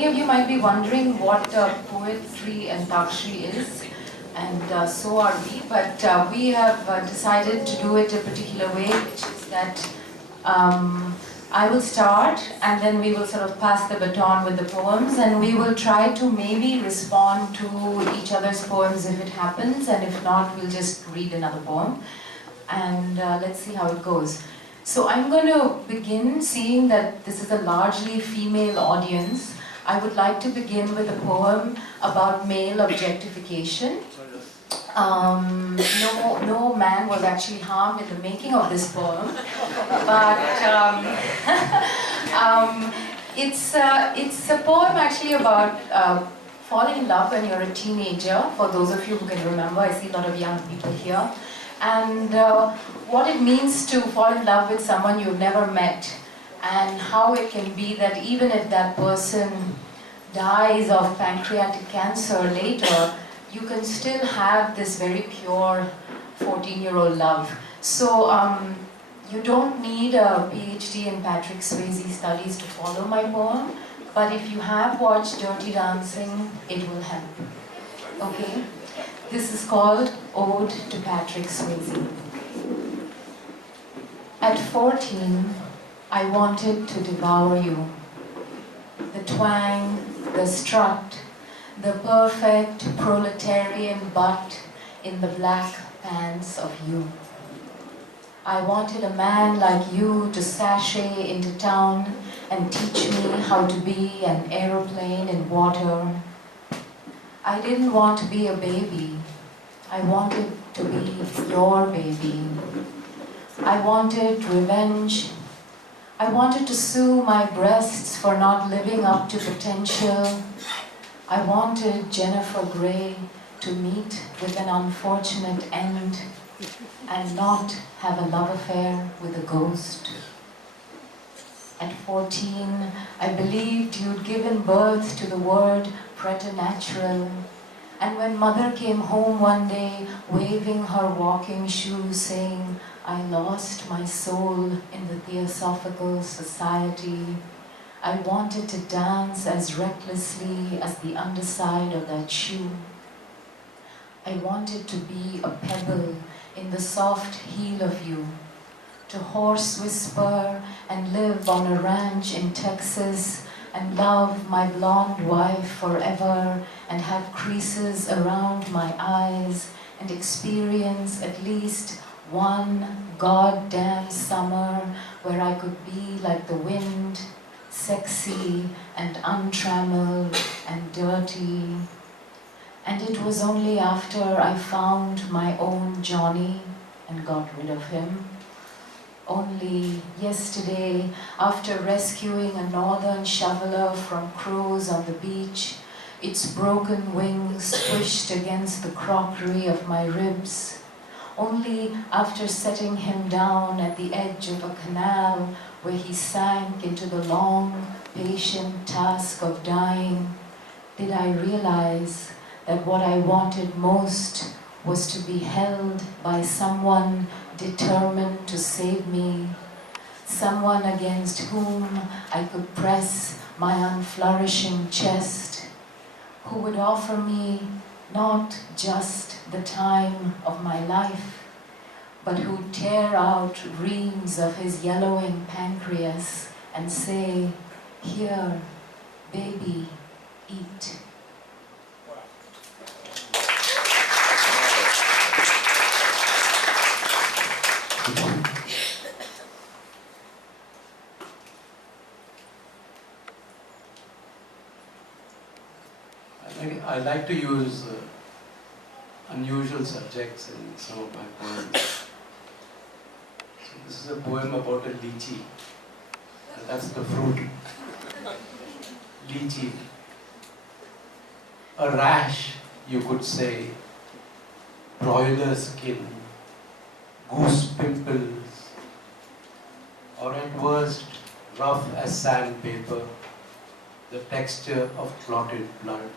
many of you might be wondering what poetry Antakshari is, and so are we, but we have decided to do it a particular way, which is that I will start and then we will sort of pass the baton with the poems, and we will try to maybe respond to each other's poems if it happens, and if not, we'll just read another poem, and let's see how it goes. So I'm going to begin, seeing that this is a largely female audience. I would like to begin with a poem about male objectification. No man was actually harmed in the making of this poem, but it's a poem actually about falling in love when you're a teenager, for those of you who can remember. I see a lot of young people here. And what it means to fall in love with someone you've never met, and how it can be that even if that person dies of pancreatic cancer later, you can still have this very pure 14-year-old love. So you don't need a PhD in Patrick Swayze studies to follow my poem, but if you have watched Dirty Dancing, it will help. Okay? This is called Ode to Patrick Swayze. At 14, I wanted to devour you. The twang, the strut, the perfect proletarian butt in the black pants of you. I wanted a man like you to sashay into town and teach me how to be an aeroplane in water. I didn't want to be a baby. I wanted to be your baby. I wanted revenge. I wanted to sue my breasts for not living up to potential. I wanted Jennifer Grey to meet with an unfortunate end and not have a love affair with a ghost. At 14, I believed you'd given birth to the word preternatural. And when mother came home one day, waving her walking shoes, saying, I lost my soul in the Theosophical Society, I wanted to dance as recklessly as the underside of that shoe. I wanted to be a pebble in the soft heel of you, to horse whisper and live on a ranch in Texas and love my blonde wife forever and have creases around my eyes and experience at least one goddamn summer where I could be like the wind, sexy and untrammeled and dirty. And it was only after I found my own Johnny and got rid of him. Only yesterday, after rescuing a northern shoveler from crows on the beach, its broken wings squished against the crockery of my ribs. Only after setting him down at the edge of a canal where he sank into the long, patient task of dying, did I realize that what I wanted most was to be held by someone determined to save me, someone against whom I could press my unflourishing chest, who would offer me not just the time of my life, but who'd tear out reams of his yellowing pancreas and say, here, baby, eat. I like to use unusual subjects in some of my poems. So this is a poem about a lychee. And that's the fruit. Lychee. A rash, you could say. Broiler skin. Goose pimples. Or at worst, rough as sandpaper. The texture of clotted blood.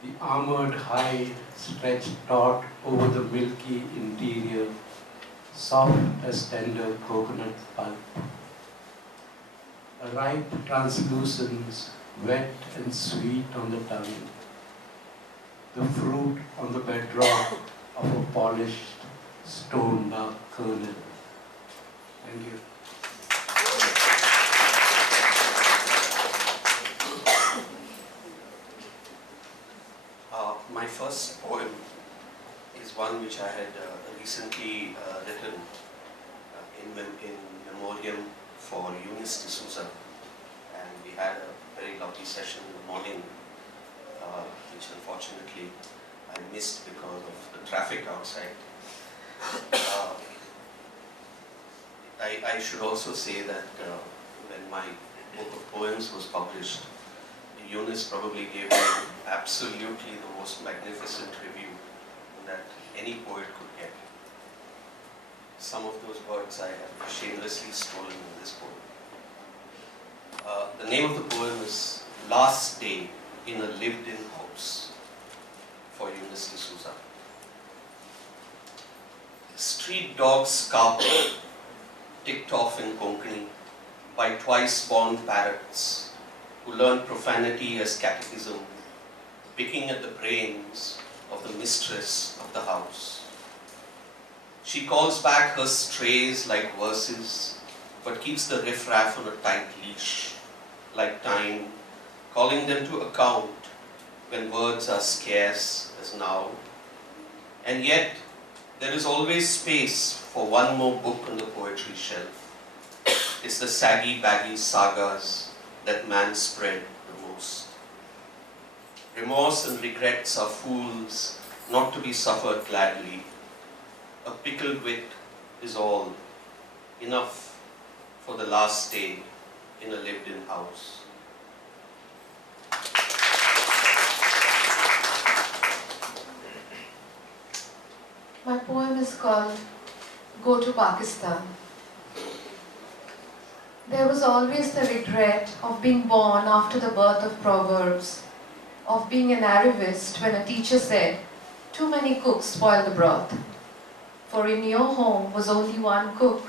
The armored hide stretched taut over the milky interior, soft as tender coconut pulp. A ripe translucence wet and sweet on the tongue, the fruit on the bedrock of a polished stone bark kernel. Thank you. My first poem is one which I had recently written in memoriam for Eunice D'Souza, and we had a very lovely session in the morning, which unfortunately I missed because of the traffic outside. I should also say that when my book of poems was published, Eunice probably gave me absolutely the most magnificent review that any poet could get. Some of those words I have shamelessly stolen in this poem. The name of the poem is Last Day in a Lived-In House for Eunice D'Souza. Street dogs carped, ticked off in Konkani by twice-born parrots who learn profanity as catechism, picking at the brains of the mistress of the house. She calls back her strays like verses, but keeps the riffraff on a tight leash, like time, calling them to account when words are scarce as now. And yet, there is always space for one more book on the poetry shelf. It's the saggy, baggy sagas that man spread the most. Remorse and regrets are fools not to be suffered gladly. A pickled wit is all, enough for the last day in a lived-in house. My poem is called Go to Pakistan. There was always the regret of being born after the birth of proverbs, of being an Arabist when a teacher said, too many cooks spoil the broth. For in your home was only one cook,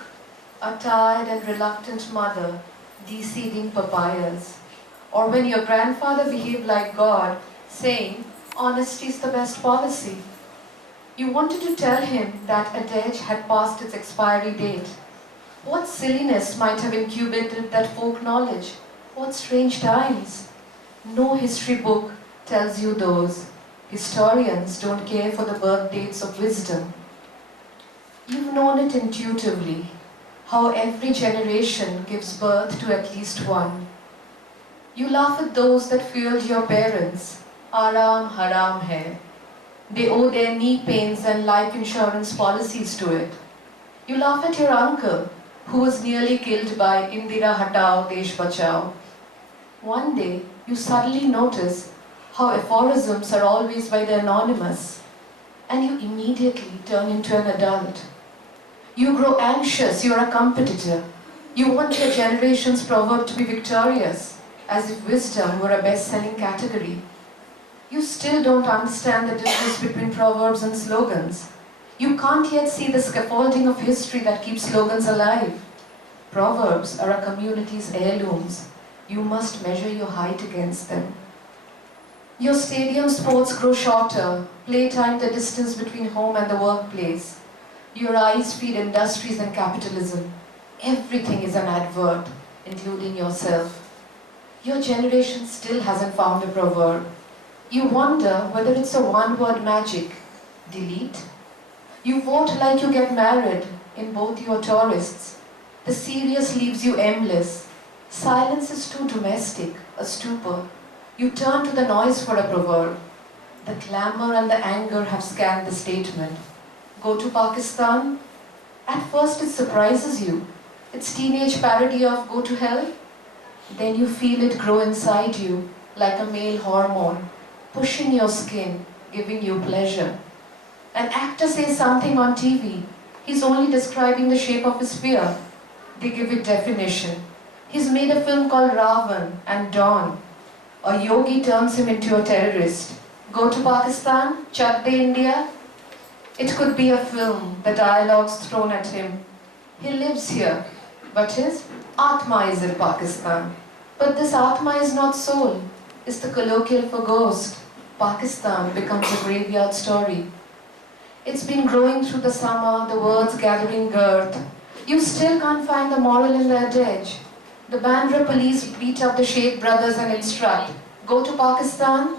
a tired and reluctant mother de-seeding papayas. Or when your grandfather behaved like God, saying, honesty is the best policy. You wanted to tell him that a date had passed its expiry date. What silliness might have incubated that folk knowledge? What strange times? No history book tells you those. Historians don't care for the birth dates of wisdom. You've known it intuitively, how every generation gives birth to at least one. You laugh at those that fueled your parents. Aram haram hai. They owe their knee pains and life insurance policies to it. You laugh at your uncle, who was nearly killed by Indira Hatao Desh Bachao. One day, you suddenly notice how aphorisms are always by the anonymous, and you immediately turn into an adult. You grow anxious, you're a competitor. You want your generation's proverb to be victorious, as if wisdom were a best-selling category. You still don't understand the difference between proverbs and slogans. You can't yet see the scaffolding of history that keeps slogans alive. Proverbs are a community's heirlooms. You must measure your height against them. Your stadium sports grow shorter, playtime the distance between home and the workplace. Your eyes feed industries and capitalism. Everything is an advert, including yourself. Your generation still hasn't found a proverb. You wonder whether it's a one-word magic. Delete? You vote like you get married in both your tourists. The serious leaves you aimless. Silence is too domestic, a stupor. You turn to the noise for a proverb. The clamor and the anger have scanned the statement. Go to Pakistan? At first it surprises you. Its teenage parody of go to hell. Then you feel it grow inside you like a male hormone, pushing your skin, giving you pleasure. An actor says something on TV. He's only describing the shape of his spear. They give it definition. He's made a film called Ravan and Dawn. A yogi turns him into a terrorist. Go to Pakistan? Chak de India? It could be a film, the dialogues thrown at him. He lives here, but his Atma is in Pakistan. But this Atma is not soul, is the colloquial for ghost. Pakistan becomes a graveyard story. It's been growing through the summer, the words gathering girth. You still can't find the moral in their edge. The Bandra police beat up the Sheikh brothers and instruct, go to Pakistan.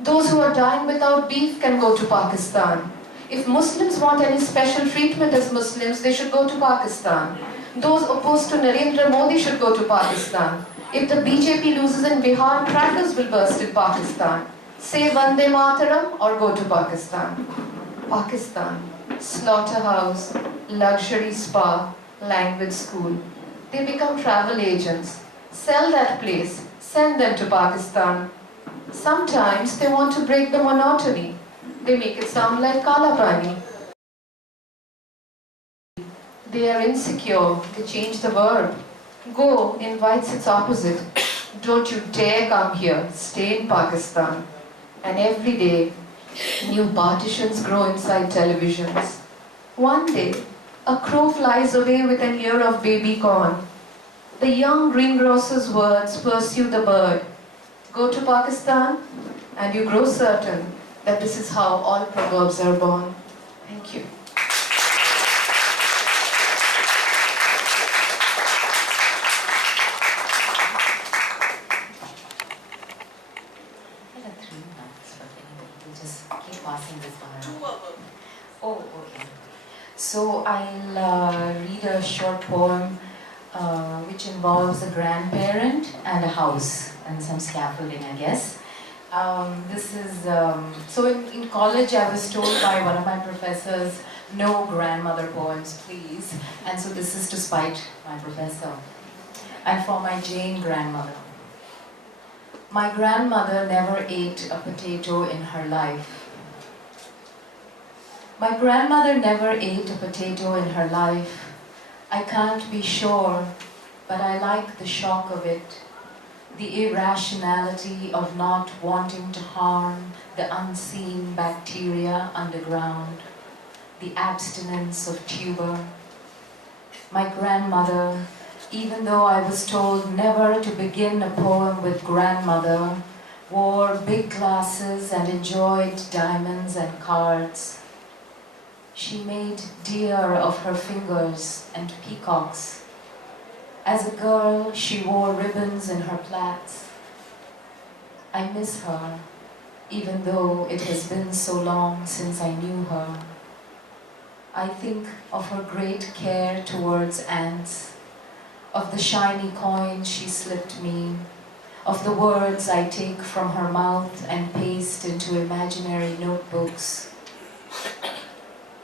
Those who are dying without beef can go to Pakistan. If Muslims want any special treatment as Muslims, they should go to Pakistan. Those opposed to Narendra Modi should go to Pakistan. If the BJP loses in Bihar, crackers will burst in Pakistan. Say Vande Mataram or go to Pakistan. Pakistan, slaughterhouse, luxury spa, language school. They become travel agents. Sell that place, send them to Pakistan. Sometimes they want to break the monotony. They make it sound like Kala Pani. They are insecure, they change the verb. Go invites its opposite. Don't you dare come here, stay in Pakistan. And every day, new partitions grow inside televisions. One day, a crow flies away with an ear of baby corn. The young greengrocer's words pursue the bird. Go to Pakistan, and you grow certain that this is how all proverbs are born. Thank you. I got 3 marks, but anyway, we'll just keep passing this one around. Oh, okay. So I'll read a short poem which involves a grandparent and a house and some scaffolding, I guess. This is, so in college I was told by one of my professors, no grandmother poems, please. And so this is to spite my professor. And for my Jane grandmother. My grandmother never ate a potato in her life. My grandmother never ate a potato in her life. I can't be sure, but I like the shock of it. The irrationality of not wanting to harm the unseen bacteria underground. The abstinence of tuber. My grandmother, even though I was told never to begin a poem with grandmother, wore big glasses and enjoyed diamonds and cards. She made deer of her fingers and peacocks. As a girl, she wore ribbons in her plaits. I miss her, even though it has been so long since I knew her. I think of her great care towards ants, of the shiny coins she slipped me, of the words I take from her mouth and paste into imaginary notebooks.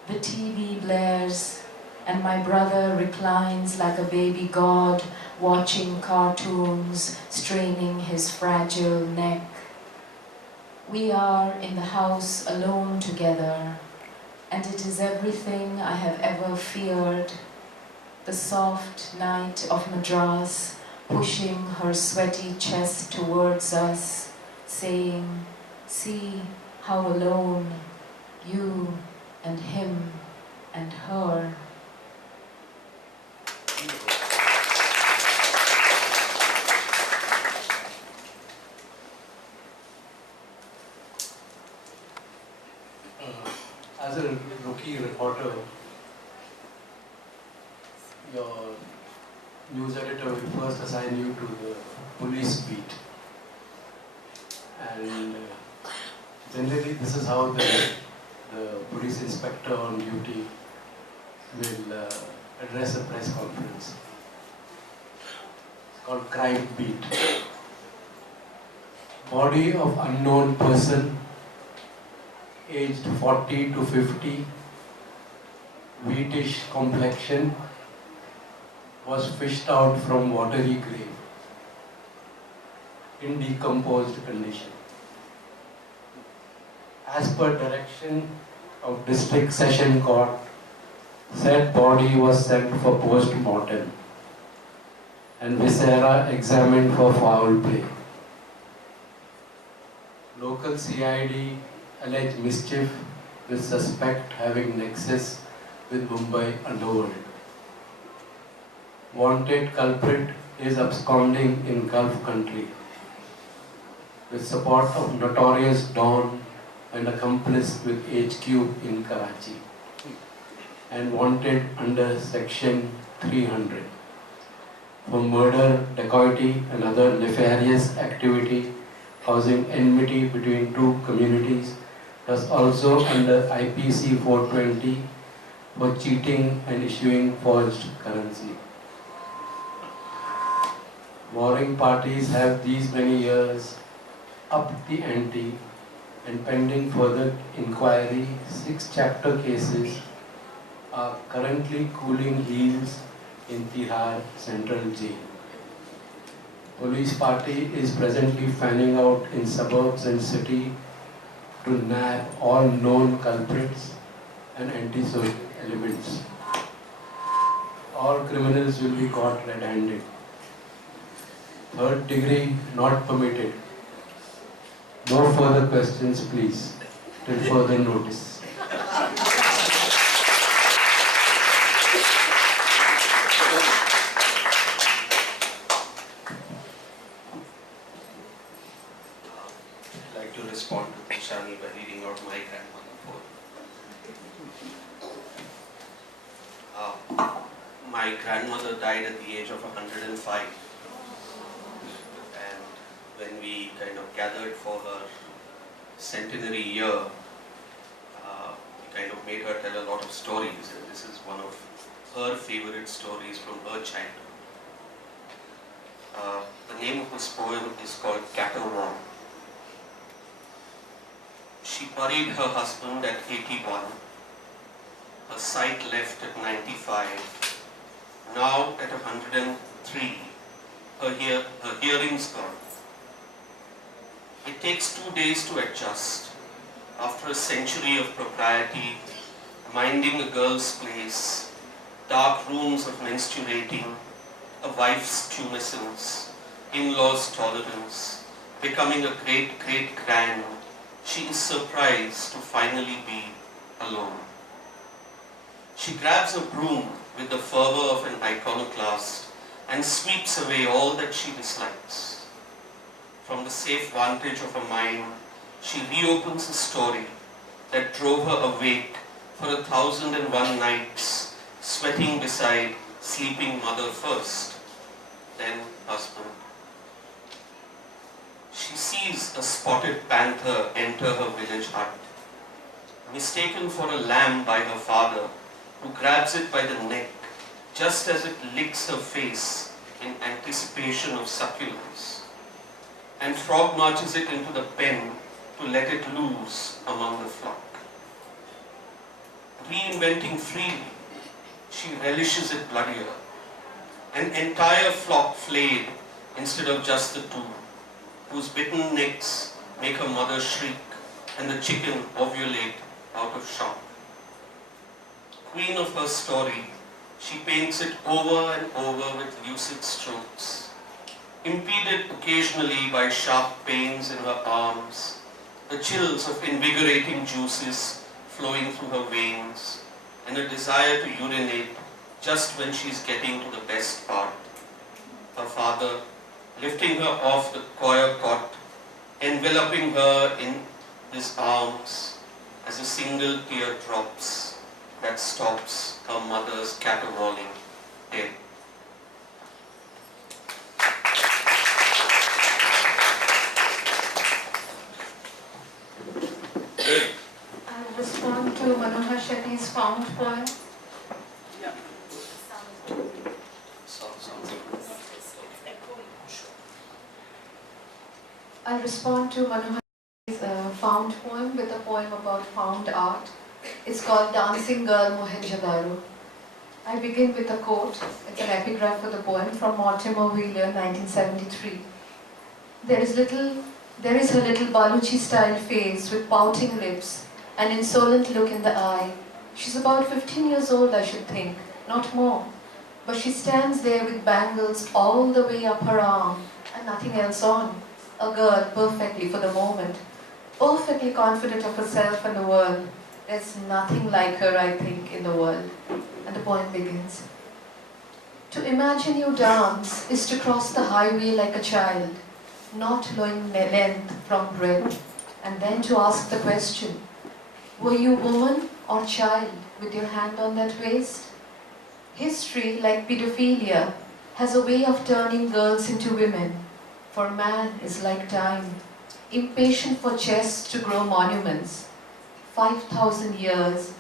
The TV blares, and my brother reclines like a baby god, watching cartoons, straining his fragile neck. We are in the house alone together, and it is everything I have ever feared. The soft night of Madras, pushing her sweaty chest towards us, saying, see how alone, you and him and her. As a rookie reporter, your news editor will first assign you to the police beat. And generally this is how the police inspector on duty will address a press conference. It's called crime beat. Body of unknown person, aged 40 to 50, wheatish complexion, was fished out from watery grave in decomposed condition. As per direction of District Session Court, said body was sent for post-mortem and viscera examined for foul play. Local CID alleged mischief with suspect having nexus with Mumbai underworld. Wanted culprit is absconding in Gulf country with support of notorious Don and accomplice with HQ in Karachi and wanted under section 300 for murder, dacoity and other nefarious activity causing enmity between two communities, plus also under IPC 420 for cheating and issuing forged currency. Warring parties have these many years upped the ante, and pending further inquiry, 6 chapter cases are currently cooling heels in Tihar Central Jail. Police party is presently fanning out in suburbs and city to nab all known culprits and antisocial elements. All criminals will be caught red-handed. Third degree not permitted. No further questions, please, till further notice. I'd like to respond to Tishani by reading out my grandmother poem. My grandmother died at the age of 105. And when we kind of gathered for her centenary year, we kind of made her tell a lot of stories, and this is one of her favorite stories from her childhood. The name of this poem is called Caterwaul. She buried her husband at 81, her sight left at 95, now at 103, her hearing's gone. It takes 2 days to adjust. After a century of propriety, minding a girl's place, dark rooms of menstruating, a wife's tumescence, in-laws' tolerance, becoming a great-great-grand, she is surprised to finally be alone. She grabs a broom with the fervor of an iconoclast and sweeps away all that she dislikes. From the safe vantage of her mind, she reopens a story that drove her awake for 1,001 nights, sweating beside sleeping mother first, then husband. She sees a spotted panther enter her village hut, mistaken for a lamb by her father, who grabs it by the neck just as it licks her face in anticipation of succulence, and frog marches it into the pen to let it loose among the flock. Reinventing freely, she relishes it bloodier, an entire flock flayed instead of just the two, whose bitten necks make her mother shriek and the chicken ovulate out of shock. Queen of her story, she paints it over and over with lucid strokes, impeded occasionally by sharp pains in her arms, the chills of invigorating juices flowing through her veins, and a desire to urinate just when she's getting to the best part. Her father lifting her off the choir cot, enveloping her in his arms as a single tear drops that stops her mother's caterwauling dead. I'll respond to Manohar Shetty's found poem. I'll respond to Manohar Shetty's found poem with a poem about found art. It's called Dancing Girl Mohenjo-daro. I begin with a quote. It's an epigraph for the poem from Mortimer Wheeler, 1973. There is her little Baluchi-style face with pouting lips, an insolent look in the eye. She's about 15 years old, I should think, not more. But she stands there with bangles all the way up her arm and nothing else on. A girl perfectly for the moment, perfectly confident of herself and the world. There's nothing like her, I think, in the world. And the poem begins. To imagine you dance is to cross the highway like a child, not knowing the length from breadth, and then to ask the question, were you woman or child with your hand on that waist? History, like pedophilia, has a way of turning girls into women, for man is like time, impatient for chests to grow monuments. 5,000 years,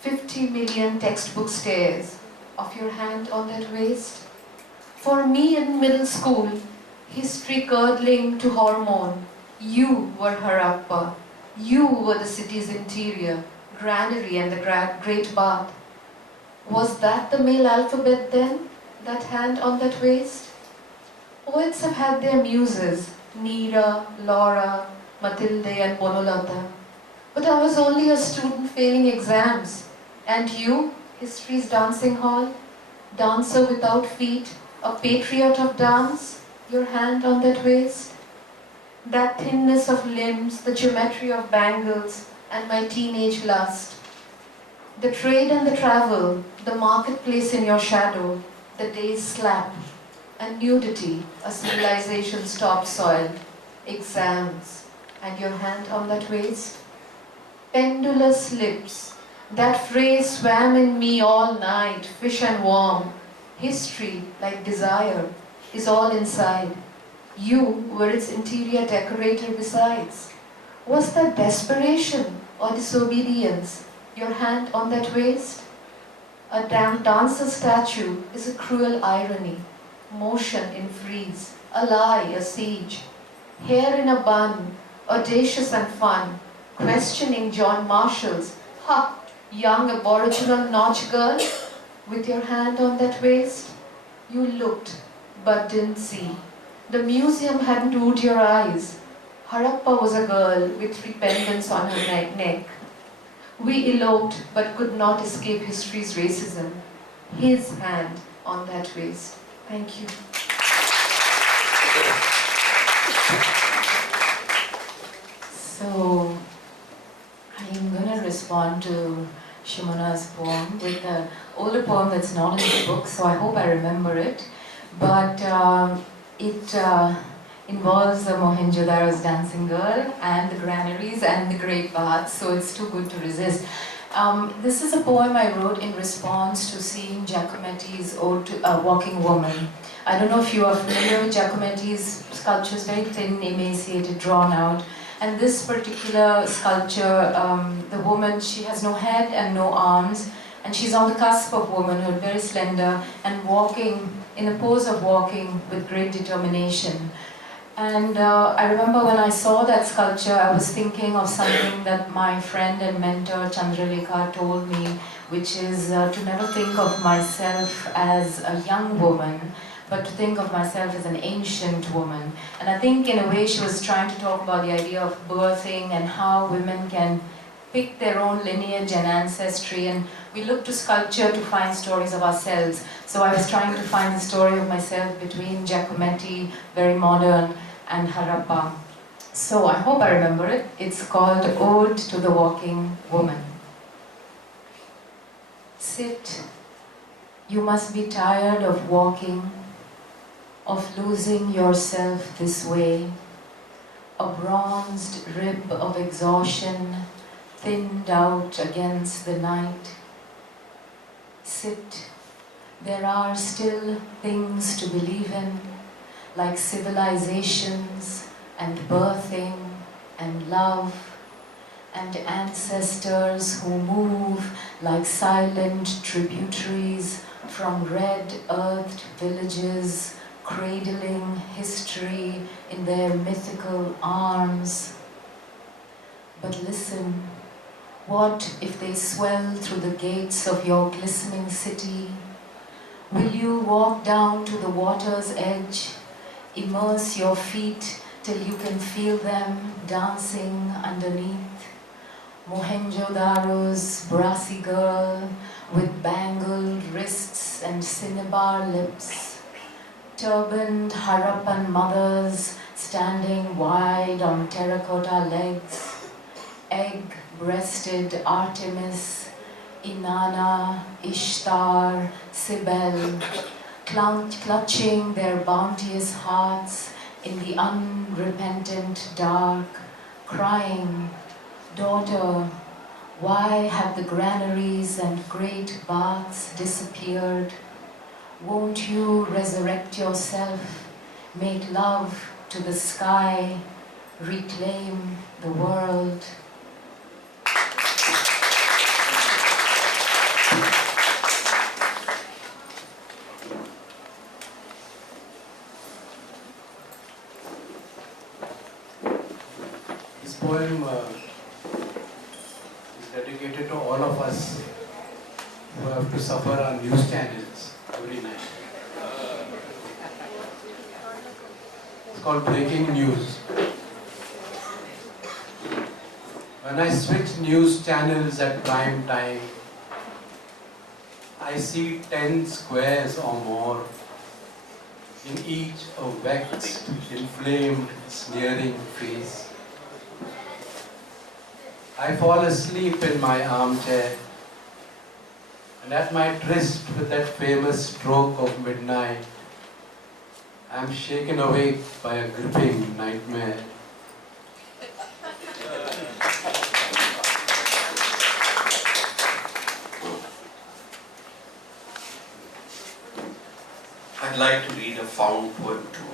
50 million textbook stares of your hand on that waist. For me in middle school, history curdling to hormone, you were Harappa. You were the city's interior, granary and the great bath. Was that the male alphabet then, that hand on that waist? Poets have had their muses, Neera, Laura, Matilde and Bonolata. But I was only a student failing exams. And you, history's dancing hall, dancer without feet, a patriot of dance, your hand on that waist? That thinness of limbs, the geometry of bangles, and my teenage lust. The trade and the travel, the marketplace in your shadow, the day's slap, and nudity, a civilization's topsoil, exams, and your hand on that waist? Pendulous lips, that phrase swam in me all night, fish and worm. History, like desire, is all inside. You were its interior decorator besides. Was that desperation or disobedience, your hand on that waist? A damn dancer statue is a cruel irony, motion in freeze, a lie, a siege. Hair in a bun, audacious and fun, questioning John Marshall's, ha, young aboriginal notch girl, with your hand on that waist? You looked, but didn't see. The museum hadn't wooed your eyes. Harappa was a girl with 3 pendants on her neck. We eloped, but could not escape history's racism. His hand on that waist. Thank you. So, I'm going to respond to Sumana's poem with an older poem that's not in the book, so I hope I remember it. But it involves the Mohenjo-daro's dancing girl and the granaries and the great baths, so it's too good to resist. This is a poem I wrote in response to seeing Giacometti's Ode to a Walking Woman. I don't know if you are familiar with Giacometti's sculptures, very thin, emaciated, drawn out. And this particular sculpture, the woman, she has no head and no arms, and she's on the cusp of womanhood, very slender, and walking, in a pose of walking with great determination. And I remember when I saw that sculpture, I was thinking of something that my friend and mentor Chandralekha told me, which is to never think of myself as a young woman, but to think of myself as an ancient woman. And I think in a way she was trying to talk about the idea of birthing and how women can pick their own lineage and ancestry, and we look to sculpture to find stories of ourselves. So I was trying to find the story of myself between Giacometti, very modern, and Harappa. So I hope I remember it. It's called Ode to the Walking Woman. Sit, you must be tired of walking, of losing yourself this way, a bronzed rib of exhaustion thinned out against the night. Sit, there are still things to believe in, like civilizations and birthing and love and ancestors who move like silent tributaries from red-earthed villages, cradling history in their mythical arms. But listen, what if they swell through the gates of your glistening city? Will you walk down to the water's edge, immerse your feet till you can feel them dancing underneath? Mohenjo-daro's brassy girl with bangled wrists and cinnabar lips, turbaned Harappan mothers standing wide on terracotta legs, egg-breasted Artemis, Inanna, Ishtar, Cybele, clutching their bounteous hearts in the unrepentant dark, crying, "Daughter, why have the granaries and great baths disappeared? Won't you resurrect yourself, make love to the sky, reclaim the world?" This poem is dedicated to all of us who have to suffer our news channels every night. It's called Breaking News. When I switch news channels at prime time, I see 10 squares or more, in each a vexed, inflamed, sneering face. I fall asleep in my armchair, and at my tryst with that famous stroke of midnight, I am shaken awake by a gripping nightmare. I'd like to read a found poem too.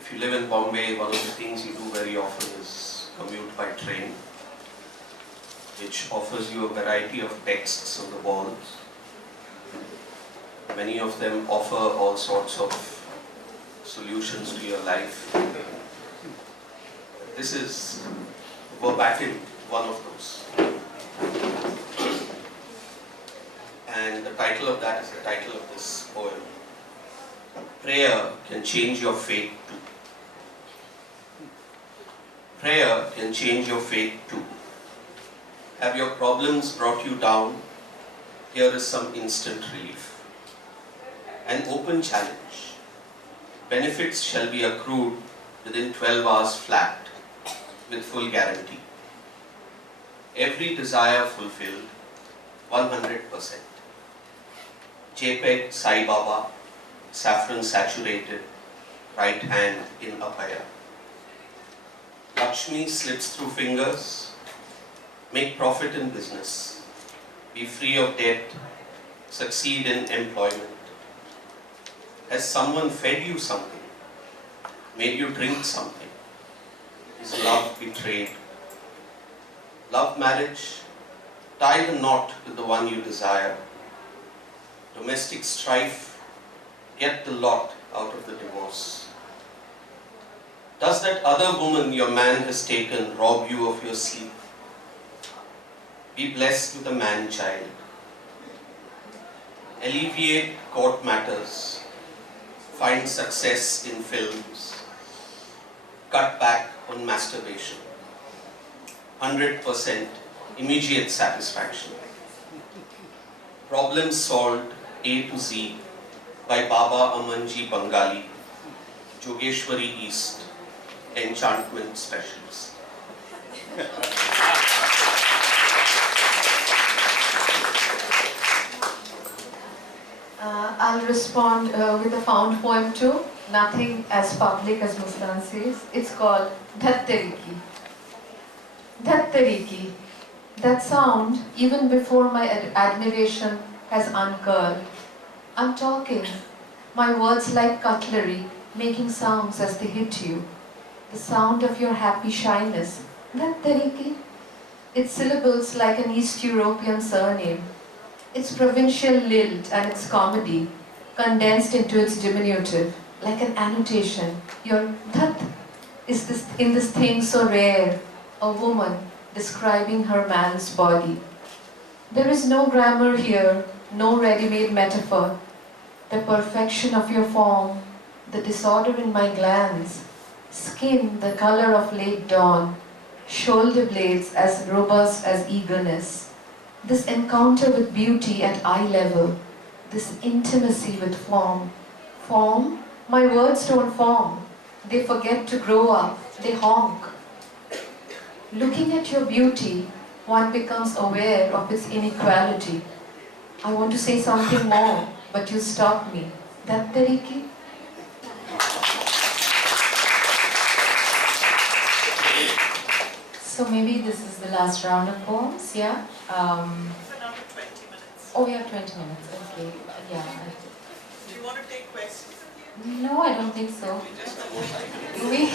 If you live in Bombay, one of the things you do very often is commute by train, which offers you a variety of texts on the walls. Many of them offer all sorts of solutions to your life. This is verbatim one of those. And the title of that is the title of this poem. Prayer can change your fate too. Prayer can change your fate too. Have your problems brought you down? Here is some instant relief. An open challenge. Benefits shall be accrued within 12 hours flat, with full guarantee. Every desire fulfilled, 100%. JPEG Sai Baba, saffron saturated, right hand in abhaya. Lakshmi slips through fingers, make profit in business, be free of debt, succeed in employment. Has someone fed you something, made you drink something? Is love betrayed? Love marriage, tie the knot with the one you desire. Domestic strife, get the lot out of the divorce. Does that other woman your man has taken rob you of your sleep? Be blessed with a man-child. Alleviate court matters. Find success in films. Cut back on masturbation. 100% immediate satisfaction. Problem solved A to Z by Baba Amanji Bengali, Jogeshwari East, Enchantment Specialist. I'll respond with a found poem too, nothing as public as Mustansir's. It's called Dhattariki. Dhattariki. That sound, even before my admiration has uncurled. I'm talking, my words like cutlery, making sounds as they hit you. The sound of your happy shyness. Dhattariki. Its syllables like an East European surname. Its provincial lilt and its comedy, condensed into its diminutive, like an annotation. Your dhat is in this thing so rare, a woman describing her man's body. There is no grammar here, no ready-made metaphor. The perfection of your form, the disorder in my glands, skin the color of late dawn, shoulder blades as robust as eagerness. This encounter with beauty at eye level, this intimacy with form. Form? My words don't form. They forget to grow up. They honk. Looking at your beauty, one becomes aware of its inequality. I want to say something more, but you stopped me. That tariki? So maybe this is the last round of poems, yeah? For another 20 minutes. Oh, we have 20 minutes, okay. Yeah. Do you want to take questions? No, I don't think so. We just have We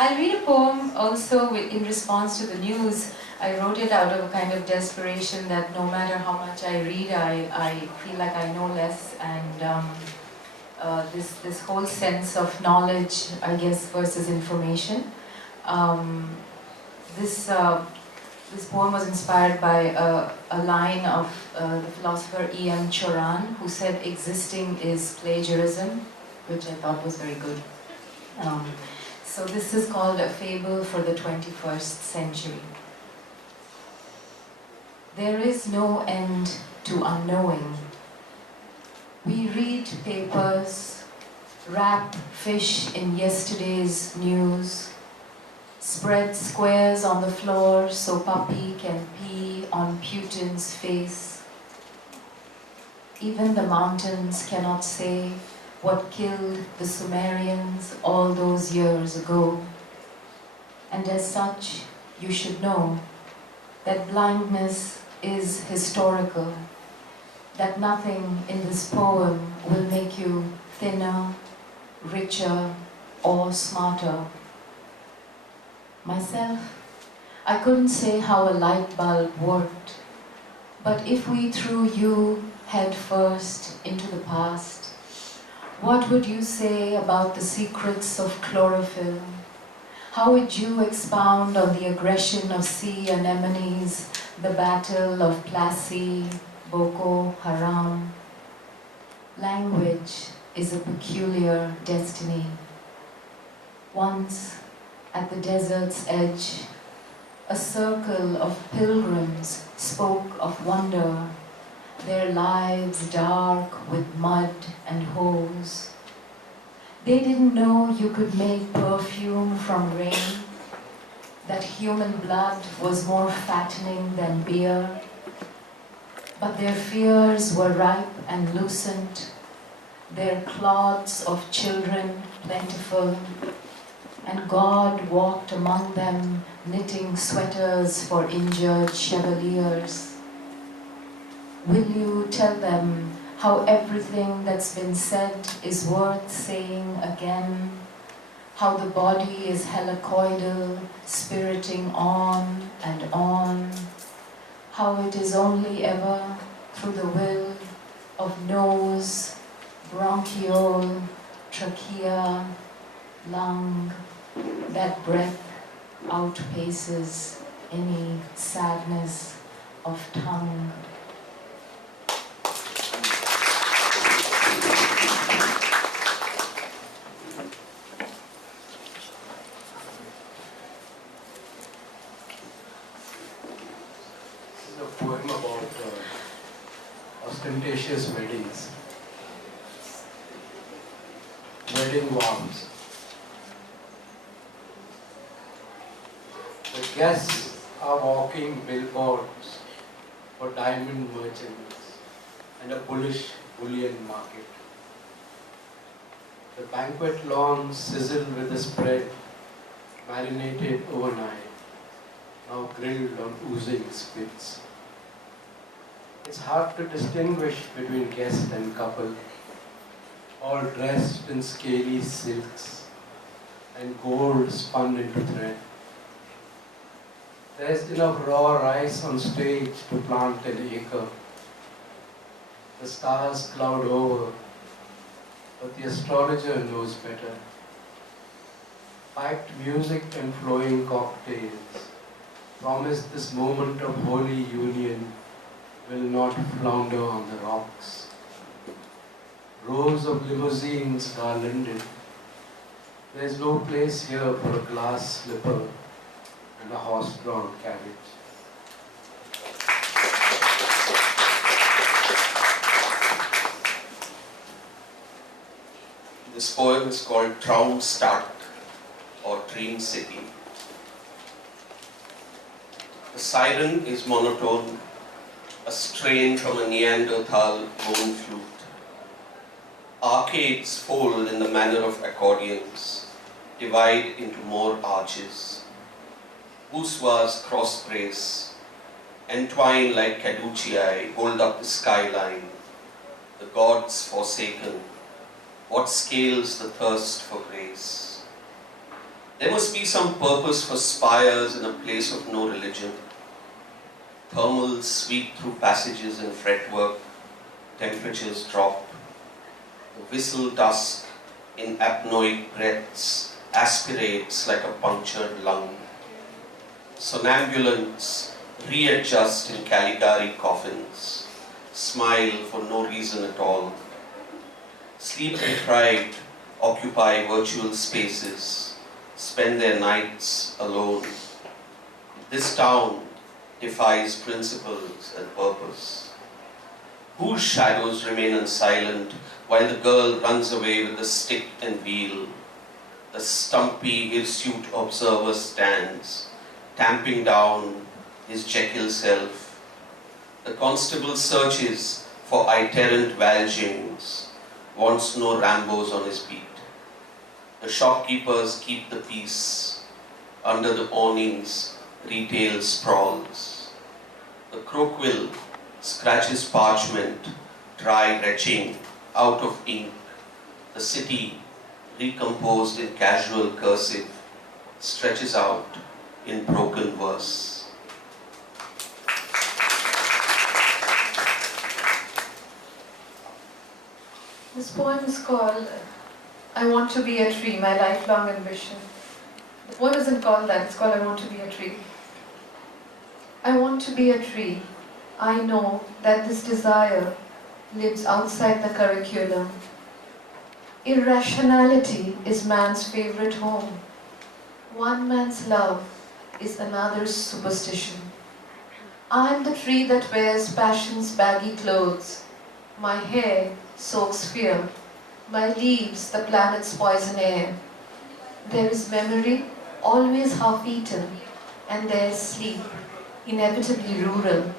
I'll read a poem also in response to the news. I wrote it out of a kind of desperation that no matter how much I read, I feel like I know less, and this whole sense of knowledge, I guess, versus information. This poem was inspired by a line of the philosopher E.M. Choran, who said existing is plagiarism, which I thought was very good. So this is called A Fable for the 21st Century. There is no end to unknowing. We read papers, wrap fish in yesterday's news, spread squares on the floor so puppy can pee on Putin's face. Even the mountains cannot say what killed the Sumerians all those years ago. And as such, you should know that blindness is historical, that nothing in this poem will make you thinner, richer, or smarter. Myself, I couldn't say how a light bulb worked, but if we threw you head first into the past, what would you say about the secrets of chlorophyll? How would you expound on the aggression of sea anemones, the battle of Plassey, Boko Haram? Language is a peculiar destiny. Once, at the desert's edge, a circle of pilgrims spoke of wonder, their lives dark with mud and holes. They didn't know you could make perfume from rain, that human blood was more fattening than beer. But their fears were ripe and lucent, their clods of children plentiful, and God walked among them, knitting sweaters for injured chevaliers. Will you tell them how everything that's been said is worth saying again? How the body is helicoidal, spiriting on and on? How it is only ever through the will of nose, bronchiole, trachea, lung, that breath outpaces any sadness of tongue. This is a poem about ostentatious weddings. Wedding vows. The guests are walking billboards for diamond merchants and a bullish bullion market. The banquet lawns sizzle with a spread marinated overnight, now grilled on oozing spits. It's hard to distinguish between guest and couple, all dressed in scaly silks and gold spun into thread. There's enough raw rice on stage to plant an acre. The stars cloud over, but the astrologer knows better. Piped music and flowing cocktails promise this moment of holy union will not flounder on the rocks. Rows of limousines garlanded. There's no place here for a glass slipper and a horse-drawn carriage. This poem is called Traumstadt or Dream City. The siren is monotone, a strain from a Neanderthal bone flute. Arcades fold in the manner of accordions, divide into more arches. Bourgeois cross-brace, entwine like caducei, hold up the skyline. The gods forsaken, what scales the thirst for grace? There must be some purpose for spires in a place of no religion. Thermals sweep through passages in fretwork, temperatures drop. The whistle dusk in apnoid breaths aspirates like a punctured lung. Somnambulants readjust in Caligari coffins, smile for no reason at all. Sleep deprived occupy virtual spaces, spend their nights alone. This town defies principles and purpose. Whose shadows remain unsilent while the girl runs away with the stick and wheel? The stumpy, hirsute observer stands, tamping down his Jekyll self. The constable searches for iterant Valjeans, wants no Rambos on his beat. The shopkeepers keep the peace. Under the awnings, retail sprawls. The croquil scratches parchment, dry retching, out of ink. The city, recomposed in casual cursive, stretches out in broken verse. This poem is called I Want to Be a Tree, My Lifelong Ambition. The poem isn't called that, it's called I Want to Be a Tree. I want to be a tree. I know that this desire lives outside the curriculum. Irrationality is man's favorite home. One man's love is another's superstition. I am the tree that wears passion's baggy clothes. My hair soaks fear. My leaves the planet's poison air. There is memory, always half-eaten, and there is sleep, inevitably rural.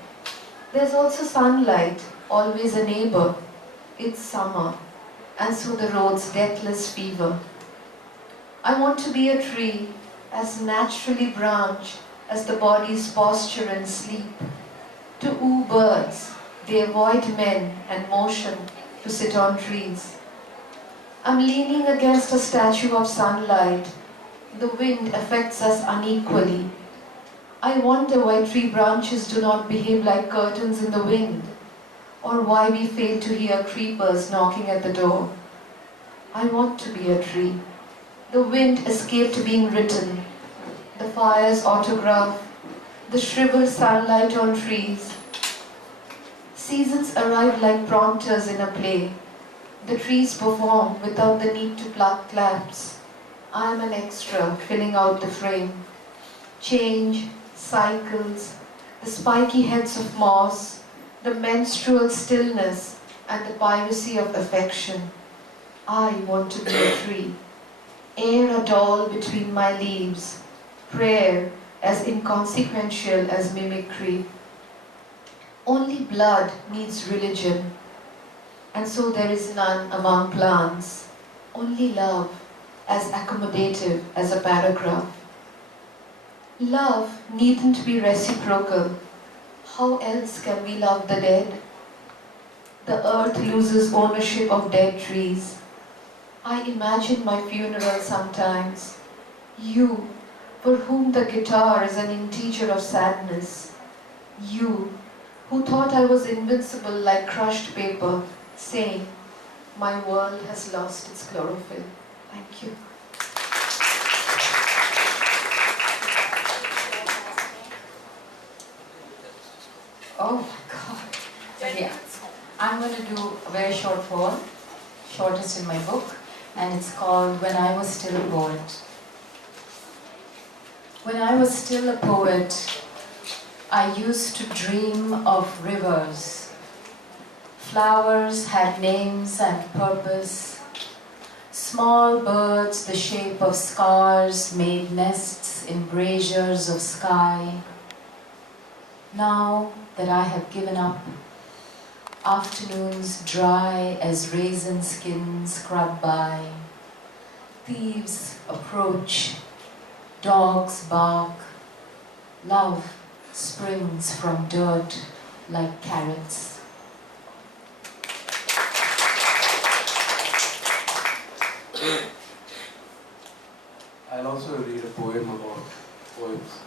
There's also sunlight, always a neighbor. It's summer, and so the road's deathless fever. I want to be a tree as naturally branched as the body's posture and sleep. To woo birds, they avoid men and motion to sit on trees. I'm leaning against a statue of sunlight. The wind affects us unequally. I wonder why tree branches do not behave like curtains in the wind, or why we fail to hear creepers knocking at the door. I want to be a tree. The wind escaped being written, the fire's autograph, the shriveled sunlight on trees. Seasons arrive like prompters in a play. The trees perform without the need to pluck claps. I am an extra filling out the frame. Change, cycles, the spiky heads of moss, the menstrual stillness and the piracy of affection. I want to be a tree. Air a doll between my leaves. Prayer as inconsequential as mimicry. Only blood needs religion, and so there is none among plants. Only love as accommodative as a paragraph. Love needn't be reciprocal. How else can we love the dead? The earth loses ownership of dead trees. I imagine my funeral sometimes. You, for whom the guitar is an integer of sadness. You, who thought I was invincible like crushed paper, saying, my world has lost its chlorophyll. Thank you. Oh my God. So yeah, I'm going to do a very short poem, shortest in my book, and it's called When I Was Still a Poet. When I was still a poet, I used to dream of rivers. Flowers had names and purpose. Small birds the shape of scars made nests in braziers of sky. Now that I have given up, afternoons dry as raisin skins scrub by, thieves approach, dogs bark, love springs from dirt like carrots. I'll also read a poem about poems.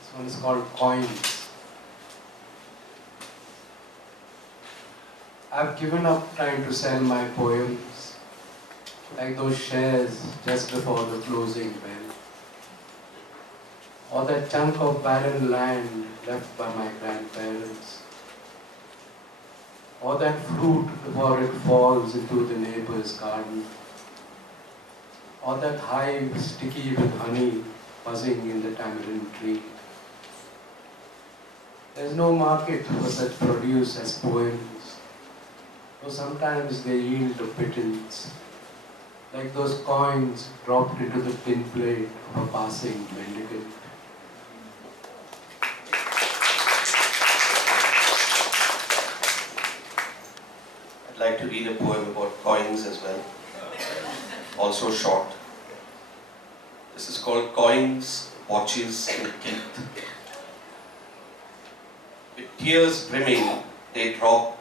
This one is called Coins. I've given up trying to sell my poems, like those shares just before the closing bell, or that chunk of barren land left by my grandparents, or that fruit before it falls into the neighbor's garden, or that hive sticky with honey buzzing in the tamarind tree. There's no market for such produce as poems, though sometimes they yield a pittance, like those coins dropped into the tin plate of a passing mendicant. I'd like to read a poem about coins as well, also short. This is called Coins, Watches and Teeth. With tears brimming, they drop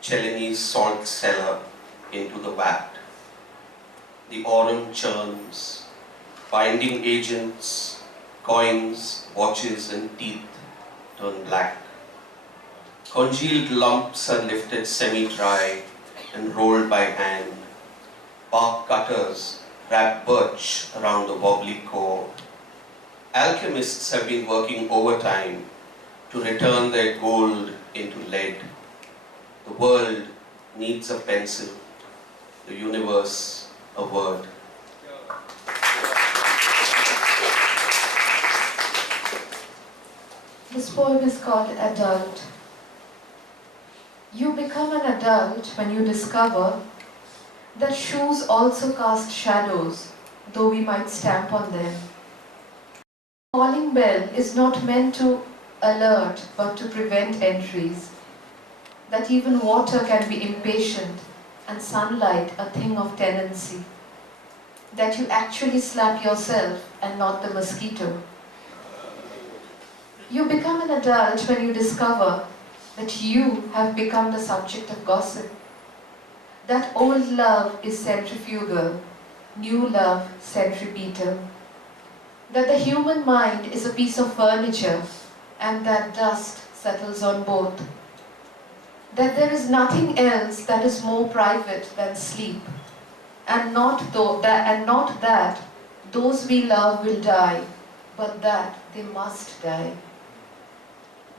Cellini's salt cellar into the vat. The aurum churns, binding agents, coins, watches and teeth turn black. Congealed lumps are lifted semi-dry and rolled by hand. Bark cutters wrap birch around the wobbly core. Alchemists have been working overtime to return their gold into lead. The world needs a pencil, the universe a word. This poem is called Adult. You become an adult when you discover that shoes also cast shadows, though we might stamp on them. Calling bell is not meant to alert but to prevent entries. That even water can be impatient and sunlight a thing of tenancy. That you actually slap yourself and not the mosquito. You become an adult when you discover that you have become the subject of gossip. That old love is centrifugal, new love centripetal. That the human mind is a piece of furniture and that dust settles on both. That there is nothing else that is more private than sleep, and not that those we love will die, but that they must die.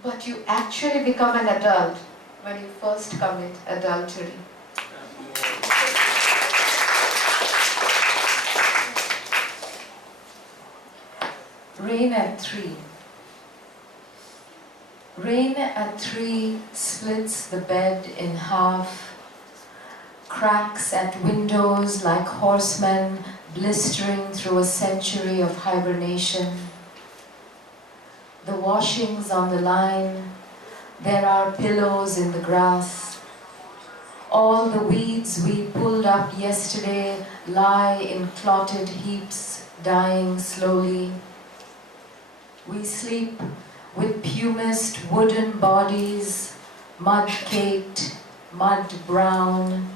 But you actually become an adult when you first commit adultery. Rain at 3. Rain at 3 splits the bed in half, cracks at windows like horsemen blistering through a century of hibernation. The washings on the line, there are pillows in the grass. All the weeds we pulled up yesterday lie in clotted heaps, dying slowly. We sleep with pumised wooden bodies, mud-caked, mud-brown,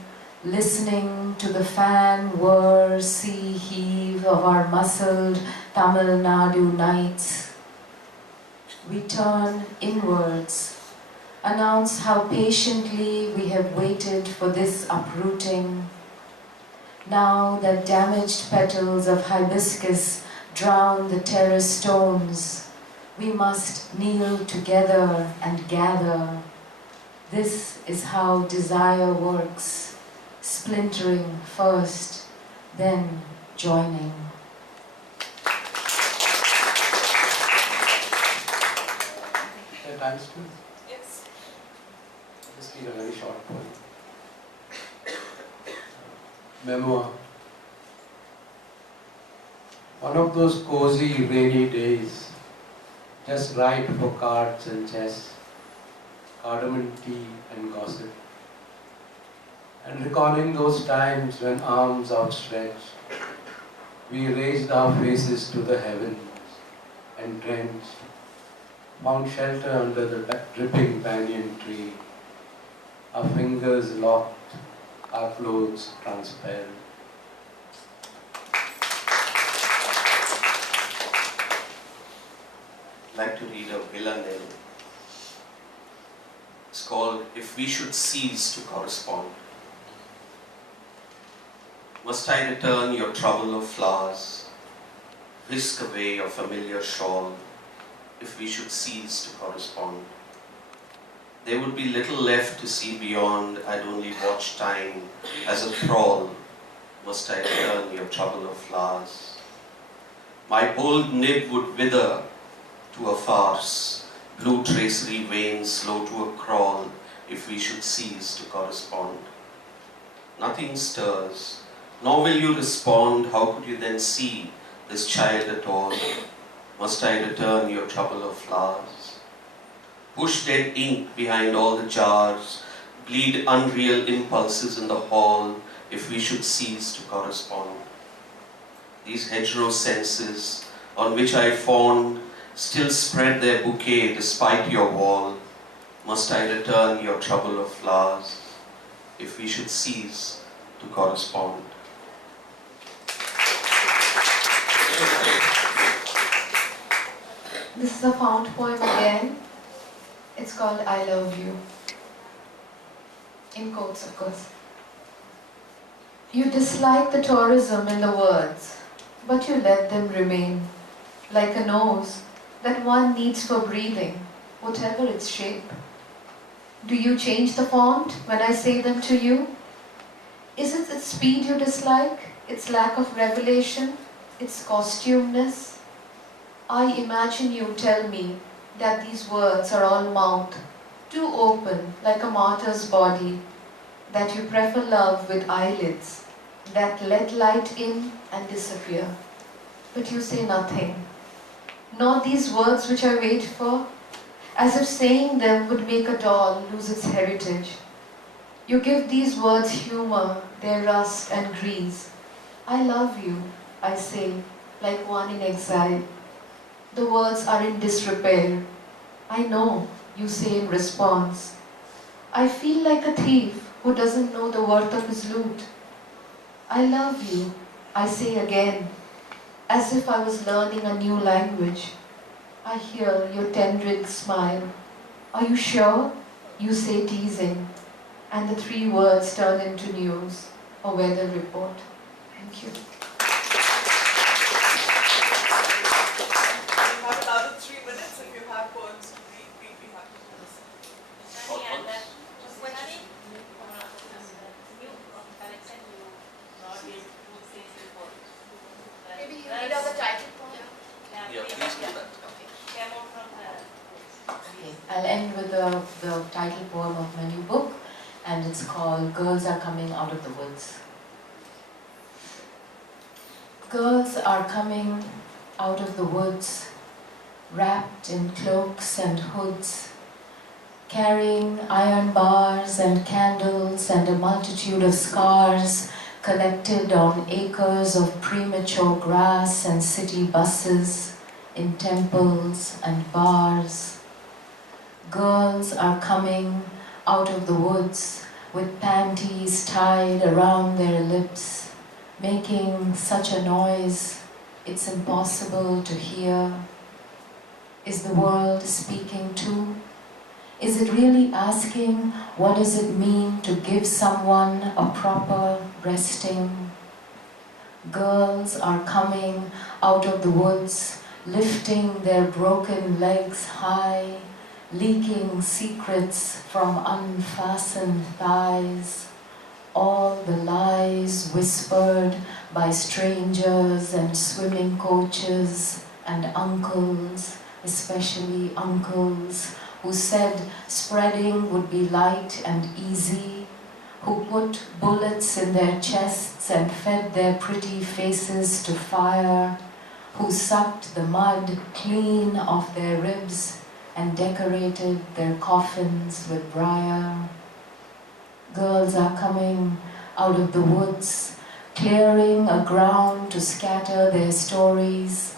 listening to the fan whir, sea heave of our muscled Tamil Nadu nights. We turn inwards, announce how patiently we have waited for this uprooting. Now that damaged petals of hibiscus drown the terrace stones, we must kneel together and gather. This is how desire works, splintering first, then joining. Times two. Yes. Just read a very short poem. Memoir. One of those cozy rainy days, just right for cards and chess, cardamom tea and gossip. And recalling those times when arms outstretched, we raised our faces to the heavens and drenched, found shelter under the dripping banyan tree, our fingers locked, our clothes transparent. I'd like to read a Villanelle. It's called If We Should Cease to Correspond. Must I return your trouble of flowers, whisk away your familiar shawl, if we should cease to correspond? There would be little left to see beyond, I'd only watch time as a thrall. Must I return your trouble of flowers? My bold nib would wither to a farce, blue tracery veins slow to a crawl, if we should cease to correspond. Nothing stirs, nor will you respond. How could you then see this child at all? Must I return your trouble of flowers? Push dead ink behind all the jars, bleed unreal impulses in the hall, if we should cease to correspond. These hedgerow senses on which I fawned still spread their bouquet despite your wall. Must I return your trouble of flowers, if we should cease to correspond? This is a found poem again. It's called I Love You. In quotes, of course. You dislike the tourism in the words, but you let them remain, like a nose that one needs for breathing, whatever its shape. Do you change the font when I say them to you? Is it its speed you dislike, its lack of revelation, its costumeness? I imagine you tell me that these words are all mouth, too open like a martyr's body, that you prefer love with eyelids, that let light in and disappear. But you say nothing, nor these words which I wait for, as if saying them would make a doll lose its heritage. You give these words humor, their rust and grease. I love you, I say, like one in exile. The words are in disrepair. I know, you say in response. I feel like a thief who doesn't know the worth of his loot. I love you, I say again, as if I was learning a new language. I hear your tendrid smile. Are you sure? You say teasing. And the three words turn into news, a weather report. Thank you. We have another 3 minutes. If you have poems to read, we'd be happy to listen. Maybe you read out the title poem? Yeah, please do that. Okay, I'll end with the title poem of my new book, and it's called Girls Are Coming Out of the Woods. Girls are coming out of the woods, wrapped in cloaks and hoods, carrying iron bars and candles and a multitude of scars collected on acres of premature grass and city buses, in temples and bars. Girls are coming out of the woods with panties tied around their lips, making such a noise it's impossible to hear. Is the world speaking too? Is it really asking what does it mean to give someone a proper resting? Girls are coming out of the woods, lifting their broken legs high, leaking secrets from unfastened thighs, all the lies whispered by strangers and swimming coaches and uncles, especially uncles, who said spreading would be light and easy, who put bullets in their chests and fed their pretty faces to fire, who sucked the mud clean off their ribs and decorated their coffins with briar. Girls are coming out of the woods, clearing a ground to scatter their stories.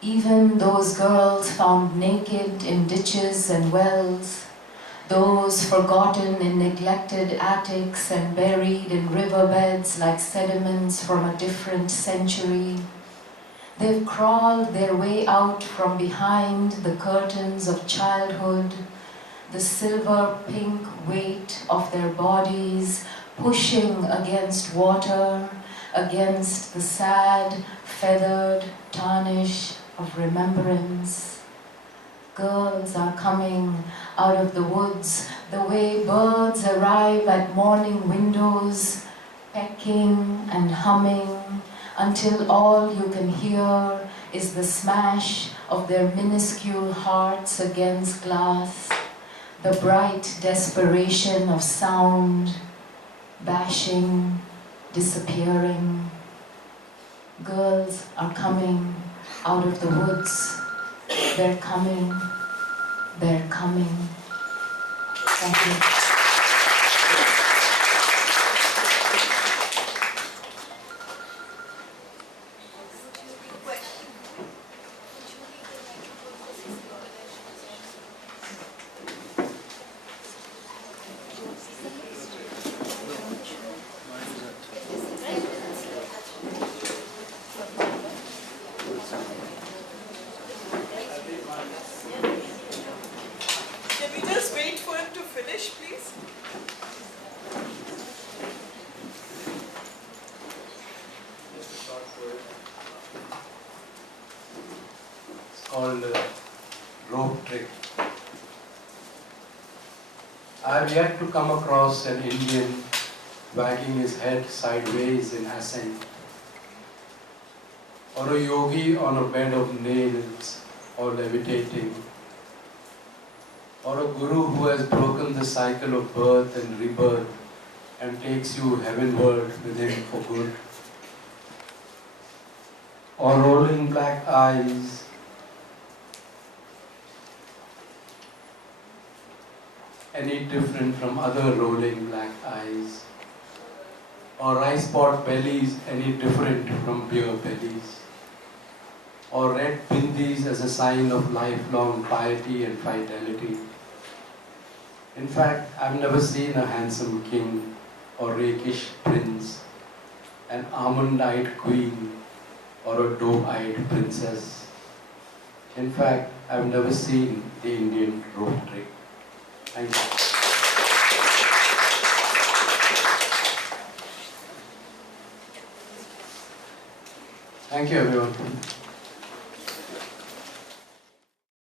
Even those girls found naked in ditches and wells, those forgotten in neglected attics and buried in riverbeds like sediments from a different century. They've crawled their way out from behind the curtains of childhood, the silver-pink weight of their bodies pushing against water, against the sad, feathered tarnish of remembrance. Girls are coming out of the woods the way birds arrive at morning windows, pecking and humming, until all you can hear is the smash of their minuscule hearts against glass, the bright desperation of sound, bashing, disappearing. Girls are coming out of the woods. They're coming. They're coming. Thank you. Can we just wait for him to finish, please? It's called rope trick. I have yet to come across an Indian wagging his head sideways in assent, or a yogi on a bed of nails or levitating, or a guru who has broken the cycle of birth and rebirth and takes you heavenward with him for good, or rolling black eyes, any different from other rolling black eyes, or rice pot bellies any different from beer bellies, or red bindis as a sign of lifelong piety and fidelity. In fact, I've never seen a handsome king or rakish prince, an almond-eyed queen or a doe-eyed princess. In fact, I've never seen the Indian rope trick. Thank you. Thank you, everyone.